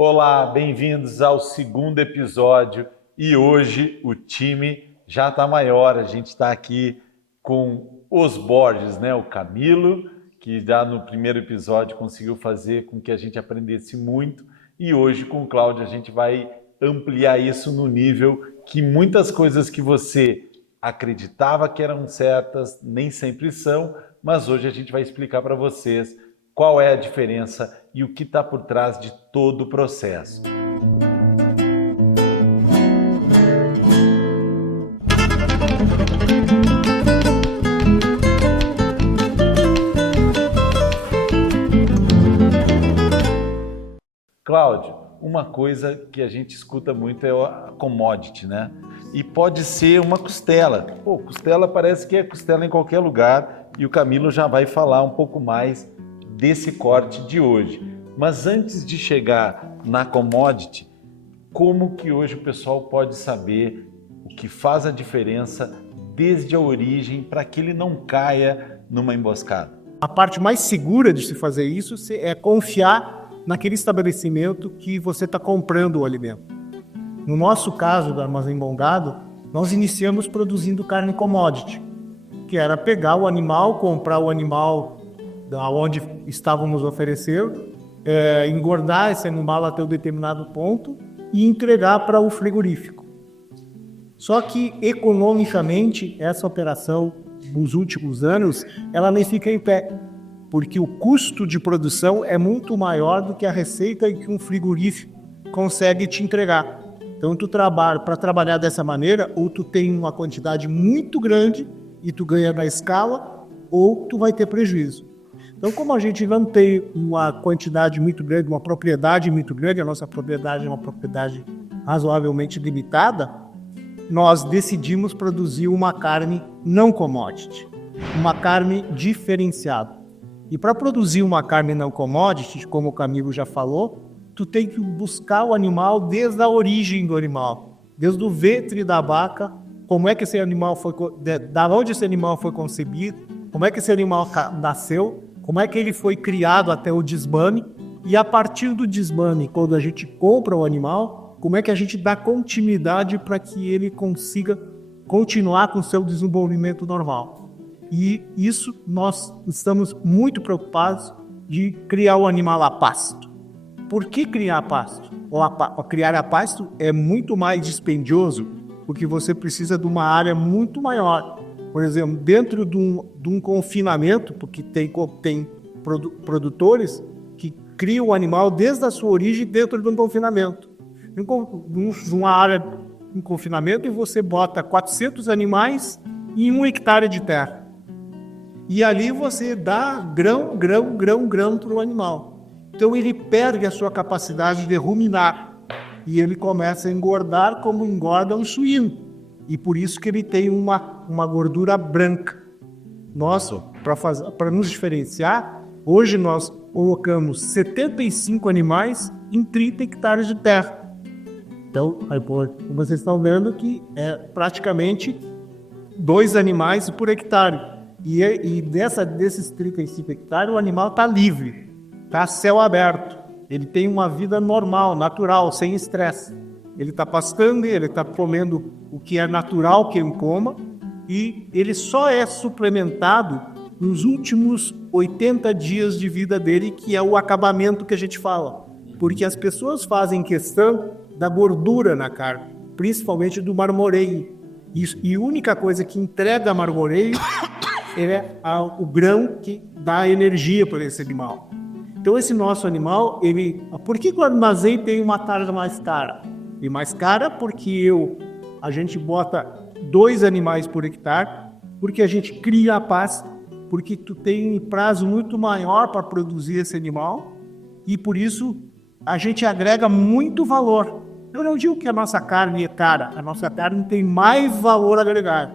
Olá, bem-vindos ao segundo episódio e hoje o time já está maior. A gente está aqui com os Borges, né? O Camilo, que já no primeiro episódio conseguiu fazer com que a gente aprendesse muito, e hoje com o Cláudio a gente vai ampliar isso no nível que muitas coisas que você acreditava que eram certas nem sempre são, mas hoje a gente vai explicar para vocês qual é a diferença e o que está por trás de todo o processo. Cláudio, uma coisa que a gente escuta muito é a commodity, né? E pode ser uma costela. Pô, costela parece que é costela em qualquer lugar e o Camilo já vai falar um pouco mais desse corte de hoje. Mas antes de chegar na commodity, como que hoje o pessoal pode saber o que faz a diferença desde a origem para que ele não caia numa emboscada? A parte mais segura de se fazer isso é confiar naquele estabelecimento que você está comprando o alimento. No nosso caso do Armazém Bom Gado, nós iniciamos produzindo carne commodity, que era pegar o animal, comprar o animal da onde estávamos oferecendo, engordar esse animal até um determinado ponto e entregar para o frigorífico. Só que economicamente essa operação nos últimos anos ela nem fica em pé, porque o custo de produção é muito maior do que a receita que um frigorífico consegue te entregar. Então para trabalhar dessa maneira, ou tu tem uma quantidade muito grande e tu ganha na escala, ou tu vai ter prejuízo. Então, como a gente não tem uma quantidade muito grande, uma propriedade muito grande, a nossa propriedade é uma propriedade razoavelmente limitada, nós decidimos produzir uma carne não commodity, uma carne diferenciada. E para produzir uma carne não commodity, como o Camilo já falou, tu tem que buscar o animal desde a origem do animal, desde o ventre da vaca, como é que esse animal foi, da onde esse animal foi concebido, como é que esse animal nasceu, como é que ele foi criado até o desmame, e a partir do desmame, quando a gente compra o animal, como é que a gente dá continuidade para que ele consiga continuar com o seu desenvolvimento normal. E isso nós estamos muito preocupados de criar o animal a pasto. Por que criar a pasto? Criar a pasto é muito mais dispendioso, porque você precisa de uma área muito maior. Por exemplo, dentro de um confinamento, porque tem produtores que criam o animal desde a sua origem dentro de um confinamento. Uma área em confinamento e você bota 400 animais em 1 hectare de terra. E ali você dá grão para o animal. Então ele perde a sua capacidade de ruminar e ele começa a engordar como engorda um suíno. E por isso que ele tem uma gordura branca. Nós, para nos diferenciar, hoje nós colocamos 75 animais em 30 hectares de terra. Então, vocês estão vendo que é praticamente 2 animais por hectare. E desses 35 hectares, o animal está livre, está a céu aberto. Ele tem uma vida normal, natural, sem estresse. Ele está pastando, ele está comendo o que é natural que ele coma, e ele só é suplementado nos últimos 80 dias de vida dele, que é o acabamento que a gente fala. Porque as pessoas fazem questão da gordura na carne, principalmente do marmoreio. E a única coisa que entrega marmoreio é o grão que dá energia para esse animal. Então esse nosso animal, por que o armazém tem uma taxa mais cara? E mais cara porque a gente bota 2 animais por hectare, porque a gente cria a pasto, porque tu tem um prazo muito maior para produzir esse animal e por isso a gente agrega muito valor. Eu não digo que a nossa carne é cara, a nossa carne tem mais valor agregado.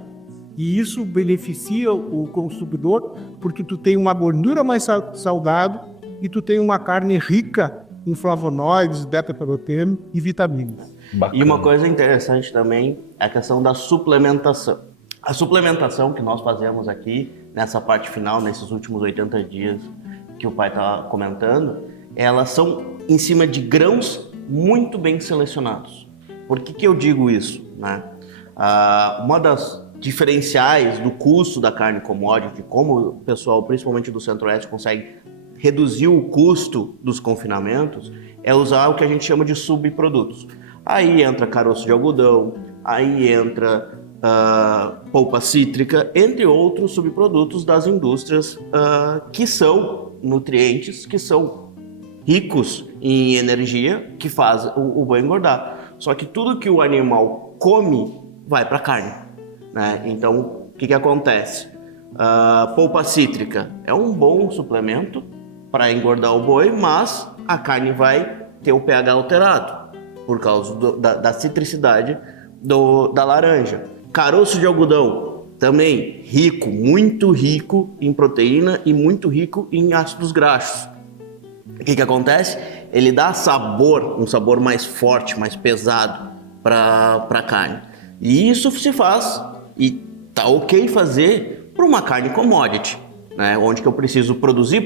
E isso beneficia o consumidor porque tu tem uma gordura mais saudável e tu tem uma carne rica em flavonoides, beta-caroteno e vitaminas. Bacana. E uma coisa interessante também é a questão da suplementação. A suplementação que nós fazemos aqui, nessa parte final, nesses últimos 80 dias que o pai está comentando, elas são em cima de grãos muito bem selecionados. Por que eu digo isso, né? Uma das diferenciais do custo da carne commodity, como o pessoal, principalmente do Centro-Oeste, consegue reduzir o custo dos confinamentos, é usar o que a gente chama de subprodutos. Aí entra caroço de algodão, aí entra polpa cítrica, entre outros subprodutos das indústrias que são nutrientes, que são ricos em energia, que faz o boi engordar. Só que tudo que o animal come vai para a carne, né? Então, o que acontece? Polpa cítrica é um bom suplemento para engordar o boi, mas a carne vai ter o pH alterado por causa da citricidade da laranja. Caroço de algodão, também rico, muito rico em proteína e muito rico em ácidos graxos. O que acontece? Ele dá sabor, um sabor mais forte, mais pesado para a carne. E isso se faz, e tá ok fazer, para uma carne commodity, né? Onde que eu preciso produzir.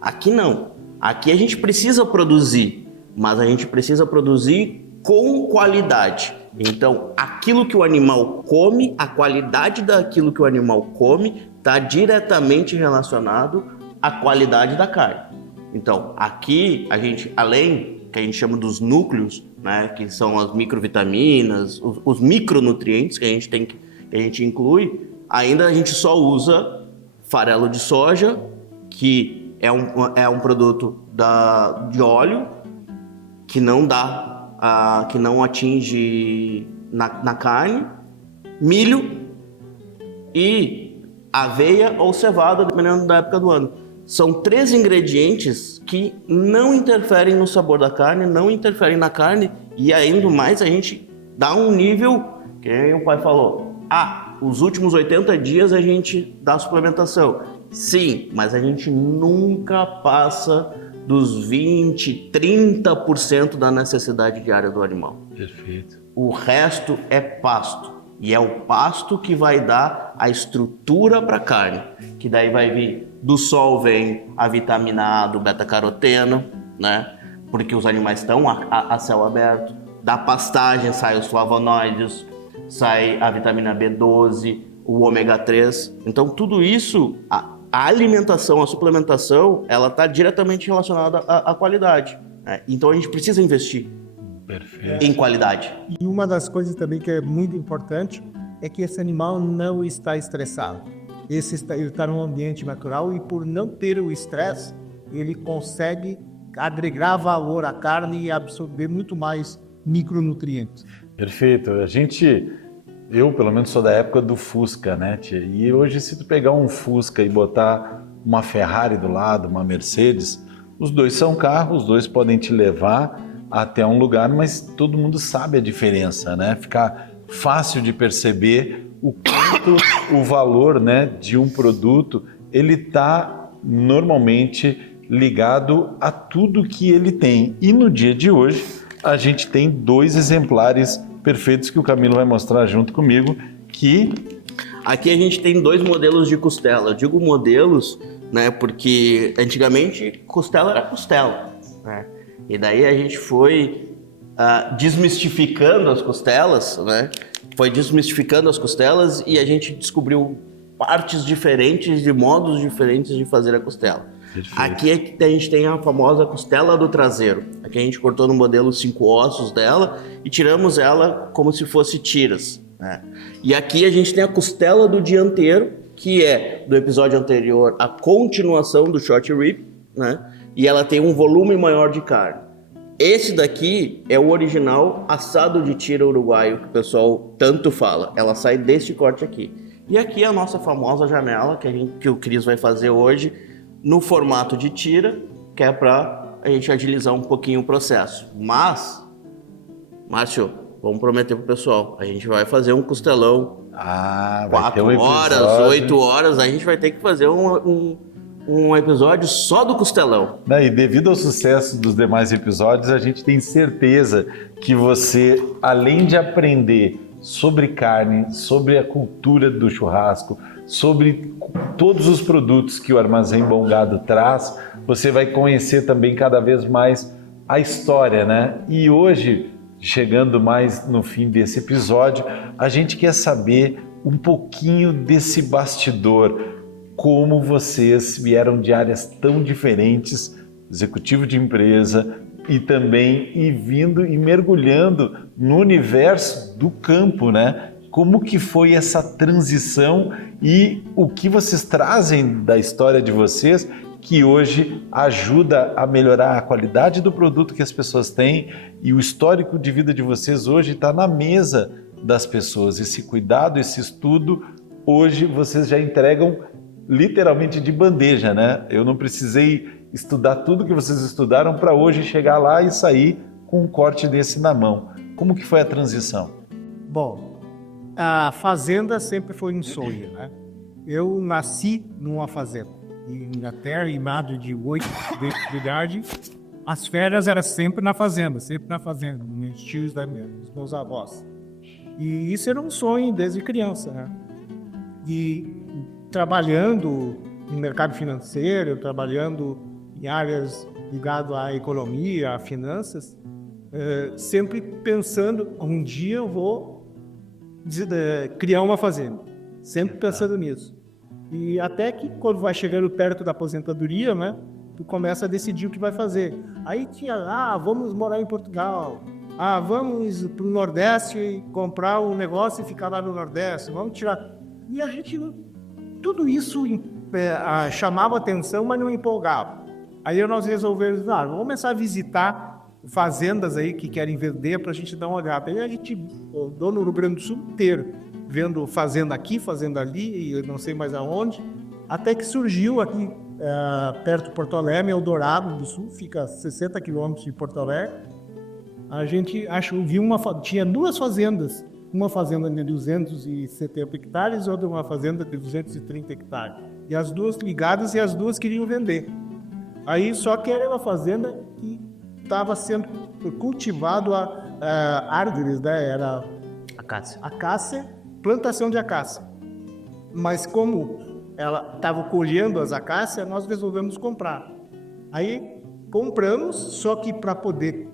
Aqui não. Aqui a gente precisa produzir, mas a gente precisa produzir com qualidade. Então, aquilo que o animal come, a qualidade daquilo que o animal come está diretamente relacionado à qualidade da carne. Então, aqui a gente, além que a gente chama dos núcleos, né, que são as microvitaminas, os micronutrientes que a gente inclui, ainda a gente só usa farelo de soja, que é um produto de óleo que não que não atinge na carne, milho e aveia ou cevada, dependendo da época do ano. São 3 ingredientes que não interferem no sabor da carne, não interferem na carne, e ainda mais a gente dá um nível, que nem o pai falou, os últimos 80 dias a gente dá suplementação. Sim, mas a gente nunca passa dos 20%, 30% da necessidade diária do animal. Perfeito. O resto é pasto. E é o pasto que vai dar a estrutura para a carne. Que daí vai vir do sol, vem a vitamina A do beta-caroteno, né? Porque os animais estão a céu aberto. Da pastagem sai os flavonoides, sai a vitamina B12, o ômega 3. Então tudo isso, a alimentação, a suplementação, ela está diretamente relacionada à qualidade, né? Então a gente precisa investir. Perfeito. Em qualidade. E uma das coisas também que é muito importante é que esse animal não está estressado. Ele está num ambiente natural e por não ter o estresse, ele consegue agregar valor à carne e absorver muito mais micronutrientes. Perfeito. Eu pelo menos sou da época do Fusca, né, tia? E hoje se tu pegar um Fusca e botar uma Ferrari do lado, uma Mercedes, os dois são carros, os dois podem te levar até um lugar, mas todo mundo sabe a diferença, né? Fica fácil de perceber o quanto o valor, né, de um produto, ele está normalmente ligado a tudo que ele tem. E no dia de hoje, a gente tem 2 exemplares perfeitos que o Camilo vai mostrar junto comigo, que... Aqui a gente tem 2 modelos de costela. Eu digo modelos, né, porque antigamente costela era costela, né? E daí a gente foi desmistificando as costelas, né? Foi desmistificando as costelas e a gente descobriu partes diferentes, de modos diferentes de fazer a costela. Perfeito. Aqui a gente tem a famosa costela do traseiro. Aqui a gente cortou no modelo 5 ossos dela e tiramos ela como se fosse tiras, né? E aqui a gente tem a costela do dianteiro, que é do episódio anterior a continuação do short rib, né? E ela tem um volume maior de carne. Esse daqui é o original assado de tira uruguaio, que o pessoal tanto fala. Ela sai deste corte aqui. E aqui é a nossa famosa janela, que o Cris vai fazer hoje, no formato de tira, que é para a gente agilizar um pouquinho o processo. Mas, Márcio, vamos prometer pro pessoal, a gente vai fazer um costelão. vai 4 ter um horas, episódio. 8 horas, a gente vai ter que fazer um episódio só do costelão. E devido ao sucesso dos demais episódios, a gente tem certeza que você, além de aprender sobre carne, sobre a cultura do churrasco, sobre todos os produtos que o Armazém Bom Gado traz, você vai conhecer também cada vez mais a história, né? E hoje, chegando mais no fim desse episódio, a gente quer saber um pouquinho desse bastidor, como vocês vieram de áreas tão diferentes, executivo de empresa, e também vindo e mergulhando no universo do campo, né? Como que foi essa transição e o que vocês trazem da história de vocês que hoje ajuda a melhorar a qualidade do produto que as pessoas têm, e o histórico de vida de vocês hoje está na mesa das pessoas. Esse cuidado, esse estudo, hoje vocês já entregam literalmente de bandeja, né? Eu não precisei estudar tudo que vocês estudaram para hoje chegar lá e sair com um corte desse na mão. Como que foi a transição? Bom, a fazenda sempre foi um sonho, né? Eu nasci numa fazenda. Em Inglaterra, em meados de 8 de idade, as férias eram sempre na fazenda, meus tios, meus avós. E isso era um sonho desde criança, né? E trabalhando no mercado financeiro, trabalhando em áreas ligadas à economia, a finanças, sempre pensando, um dia eu vou criar uma fazenda, sempre pensando nisso. E até que quando vai chegando perto da aposentadoria, né, tu começa a decidir o que vai fazer. Aí tinha, vamos morar em Portugal, vamos para o Nordeste e comprar um negócio e ficar lá no Nordeste, vamos tirar... E a gente, tudo isso chamava atenção, mas não empolgava. Aí nós resolvemos, vamos começar a visitar fazendas aí que querem vender para a gente dar uma olhada. Aí a gente andou no Rio Grande do Sul inteiro, vendo fazenda aqui, fazenda ali, e não sei mais aonde, até que surgiu aqui, perto de Porto Alegre, Eldorado do Sul, fica a 60 quilômetros de Porto Alegre. A gente viu tinha duas fazendas, uma fazenda de 270 hectares e outra uma fazenda de 230 hectares. E as duas ligadas e as duas queriam vender. Aí só que era uma fazenda que estava sendo cultivado árvores, né? Era acácia, plantação de acácia. Mas como ela estava colhendo as acácias, nós resolvemos comprar. Aí compramos, só que para poder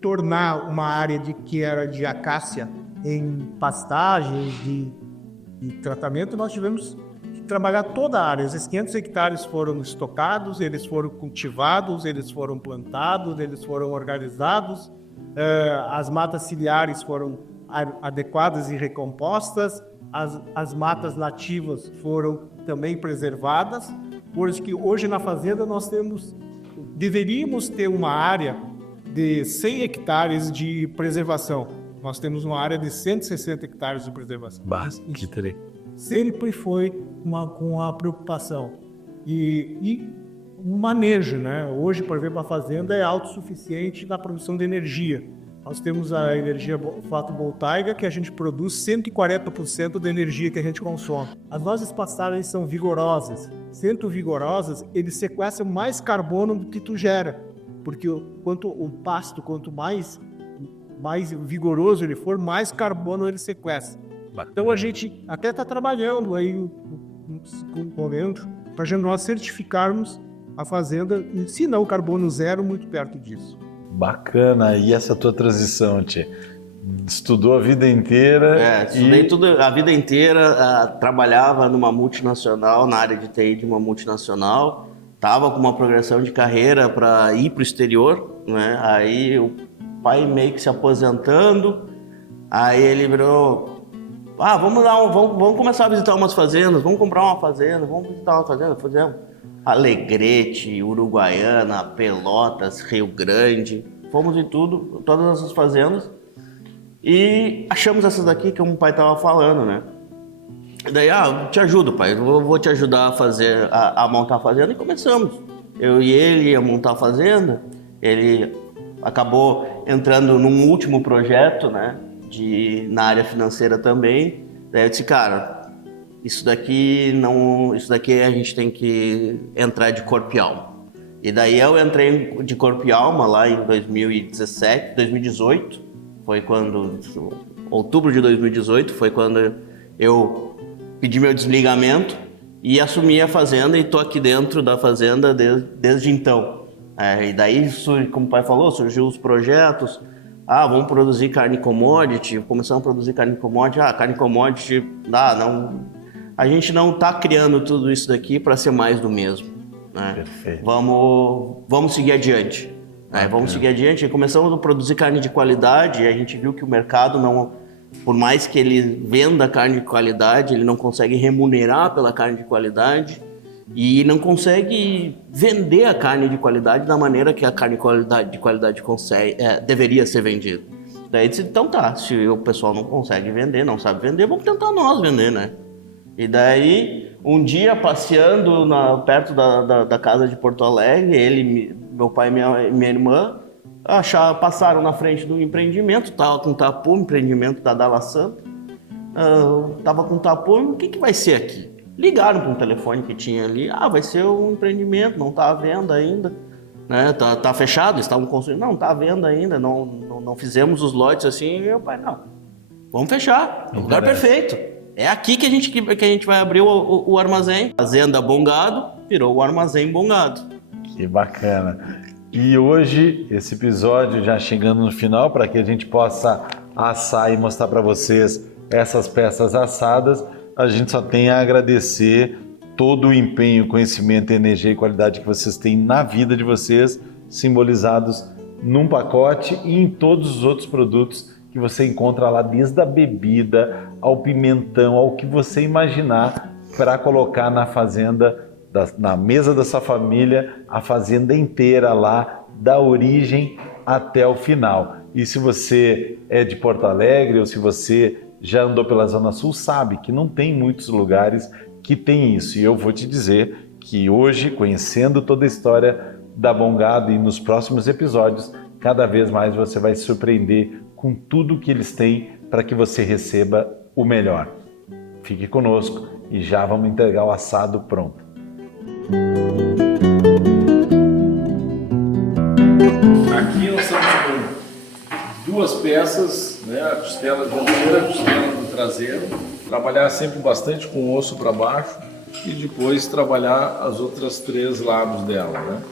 tornar uma área que era de acácia em pastagens de tratamento, nós tivemos que trabalhar toda a área. Esses 500 hectares foram estocados, eles foram cultivados, eles foram plantados, eles foram organizados, as matas ciliares foram adequadas e recompostas, as matas nativas foram também preservadas, porque hoje na fazenda deveríamos ter uma área de 100 hectares de preservação. Nós temos uma área de 160 hectares de preservação. Que trem. Sempre foi com a preocupação. E o manejo, né? Hoje, por exemplo, a fazenda é autossuficiente na produção de energia. Nós temos a energia fotovoltaica, que a gente produz 140% da energia que a gente consome. As nossas pastagens são vigorosas. Sendo vigorosas, eles sequestram mais carbono do que tu gera. Porque quanto mais vigoroso ele for, mais carbono ele sequestra. Bacana. Então a gente até está trabalhando aí com o momento para nós certificarmos a fazenda, se não carbono zero, muito perto disso. Bacana. E essa tua transição, Tchê? Estudou a vida inteira? Estudei tudo a vida inteira, trabalhava numa multinacional, na área de TI de uma multinacional, estava com uma progressão de carreira para ir para o exterior, né? Aí o pai meio que se aposentando, aí ele virou, vamos começar a visitar umas fazendas, vamos comprar uma fazenda, vamos visitar uma fazenda, fizemos Alegrete, Uruguaiana, Pelotas, Rio Grande, fomos em todas essas fazendas e achamos essas daqui que o pai estava falando, né? E daí, te ajudo, pai, eu vou te ajudar a fazer, a montar a fazenda, e começamos. Eu e ele ia montar a fazenda, ele acabou entrando num último projeto, né, na área financeira também. Daí eu disse, cara, isso daqui a gente tem que entrar de corpo e alma. E daí eu entrei de corpo e alma lá em 2018, foi quando, outubro de 2018, foi quando eu pedi meu desligamento e assumi a fazenda e tô aqui dentro da fazenda desde então. E daí, como o pai falou, surgiu os projetos. Vamos produzir carne commodity. Começamos a produzir carne commodity. Carne commodity, não. A gente não está criando tudo isso daqui para ser mais do mesmo. Né? Perfeito. Vamos seguir adiante. Vamos seguir adiante. Começamos a produzir carne de qualidade e a gente viu que o mercado não, por mais que ele venda carne de qualidade, ele não consegue remunerar pela carne de qualidade e não consegue vender a carne de qualidade da maneira que a carne de qualidade deveria ser vendida. Daí disse, então se o pessoal não consegue vender, não sabe vender, vamos tentar nós vender, né? E daí, um dia passeando perto da casa de Porto Alegre, meu pai e minha irmã passaram na frente do empreendimento, tava com tapu, empreendimento da Dalla Santa, tava com tapu, o que vai ser aqui? Ligaram para um telefone que tinha ali, vai ser um empreendimento, não está à venda ainda, né? Tá fechado, estavam construindo, não está à venda ainda, não fizemos os lotes assim, e meu pai, não, vamos fechar, é o lugar perfeito, é aqui que a gente vai abrir o armazém. Fazenda Bongado virou o Armazém Bongado. Que bacana. E hoje, esse episódio já chegando no final, para que a gente possa assar e mostrar para vocês essas peças assadas, a gente só tem a agradecer todo o empenho, conhecimento, energia e qualidade que vocês têm na vida de vocês, simbolizados num pacote e em todos os outros produtos que você encontra lá, desde a bebida, ao pimentão, ao que você imaginar, para colocar na fazenda, na mesa da sua família, a fazenda inteira lá, da origem até o final. E se você é de Porto Alegre ou se você já andou pela Zona Sul, sabe que não tem muitos lugares que tem isso. E eu vou te dizer que hoje, conhecendo toda a história da Bongado e nos próximos episódios, cada vez mais você vai se surpreender com tudo que eles têm para que você receba o melhor. Fique conosco e já vamos entregar o assado pronto. Aqui nós estamos com 2 peças, né? A costela dianteira, a costela do traseiro. Trabalhar sempre bastante com o osso para baixo e depois trabalhar as outras 3 lados dela, né?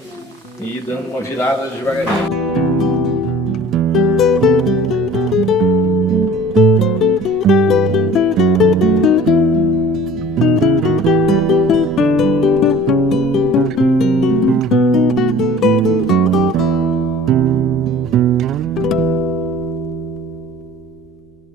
E dando uma virada devagarinho.